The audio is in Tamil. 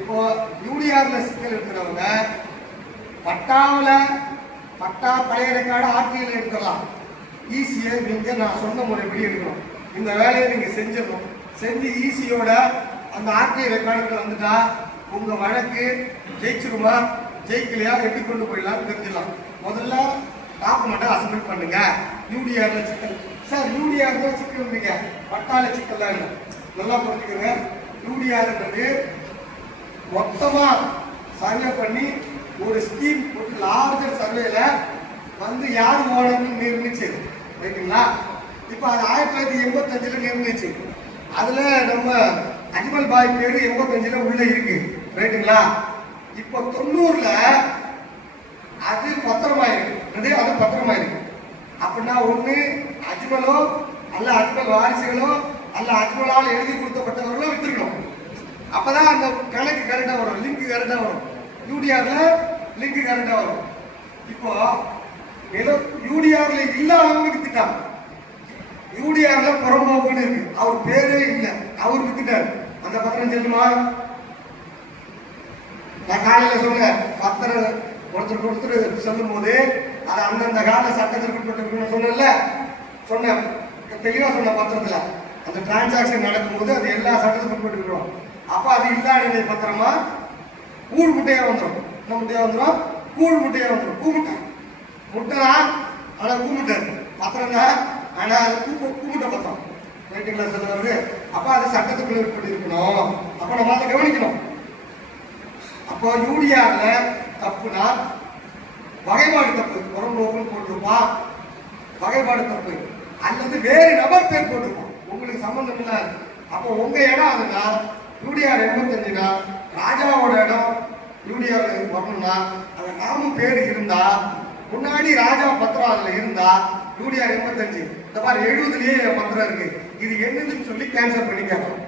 இப்போ யூடிஆர்ல சிக்கல் இருக்கிறவங்க பட்டா பழைய ரெக்கார்டு ஆர்டிஐல எடுத்துடலாம். ஈஸியா நீங்க நான் சொன்ன முறைப்படி எடுக்கணும். இந்த வேலையை நீங்க செஞ்சிடணும். செஞ்சு ஈஸியோட அந்த ஆர்டிஐ ரெக்கார்டுக்கு வந்துட்டா உங்க வழக்கு ஜெயிச்சிருமா ஜெயிக்கலையா எப்படி கொண்டு போயிடலாம் தெரிஞ்சிடலாம். முதல்ல டாக்குமெண்ட்டை அசம்பிள் பண்ணுங்க. யூடிஆர்ல சிக்கல் சார், யூடிஆர்ல சிக்கல் இருந்தீங்க, பட்டால சிக்கல் தான் இல்லை. நல்லா புரிஞ்சுக்கோங்க. யூடிஆர்ன்றது மொத்தமா சர்வே பண்ணி ஒரு ஸ்கீம் ஒரு லார்ஜர் சர்வேல வந்து யார் ஓனர்னு நிர்ணயிச்சது, ரைட்டுங்களா? இப்போ அது 1985 நிர்ணயிச்சு. அதுல நம்ம அஜ்மல் பாய் பேரு 85 உள்ள இருக்கு, ரைட்டுங்களா? இப்போ 90ல அது பத்திரமாயிருக்கு. அது பத்திரமாயிருக்கு அப்படின்னா ஒண்ணு அஜ்மலோ அல்ல அஜ்மல் வாரிசுகளோ அல்ல அஜ்மலால் எழுதி கொடுக்கப்பட்டவர்களோ வித்துருக்கணும். அப்பதான் அந்த கணக்கு கரெக்டா வரும், லிங்க் கரெக்டா வரும். யூடிஆர்ல லிங்க் கரெக்டா வரும். இப்போ ஏதோ யூடிஆர்ல இல்லாதவங்க வித்துட்டாங்க. யூடிஆர்ல புறம்போக்குன்னு இருக்கு, அவர் பேரே இல்லை, அவர் வித்துட்டாரு. அந்த பத்திரம் செல்லுமா? நான் காலையில சொன்னேன், பத்திரம் ஒருத்தர் சொல்லும் போது அது அந்தந்த கால சட்டத்திற்கு உட்பட்டு சொன்னேன்ல, சொன்னேன் தெளிவா சொன்ன பத்திரத்துல அந்த டிரான்சாக்சன் நடக்கும்போது அது எல்லா சட்டத்துக்கும் உட்பட்டு. அப்ப அது இல்லாத பத்திரமா கூழ் முட்டையா வந்துடும், என்ன முட்டையா வந்துடும்? கூழ் முட்டையா வந்துடும். கூமுட்டை முட்டை தான், ஆனா கூமுட்டை பத்திரம் தான், ஆனா அது கூமுட்டை பத்திரம், ரைட்டுங்களா சொல்லுவாரு? அப்ப அது சட்டத்துக்குள்ள உட்பட்டு இருக்கணும். அப்ப நம்ம அதை கவனிக்கணும். அப்போ யூடிஆர்ல தப்புனா வகைப்பாடு தப்பு, புறம்போக்குன்னு போட்டிருப்பா, வகைப்பாடு தப்பு, அல்லது வேறு நபர் பேர் போட்டிருப்போம், உங்களுக்கு சம்பந்தம் இல்லை. அப்போ உங்க இடம் அதுனா யூடிஆர் 85னா ராஜாவோட இடம் யூடிஆர் வரணும்னா அந்த நாமும் பேர் இருந்தா முன்னாடி ராஜா பத்திரம் அதுல இருந்தா யூடிஆர் 85 இந்த மாதிரி 70லயே பத்திரம் இருக்கு, இது என்னதுன்னு சொல்லி கேன்சல் பண்ணிக்கலாம்.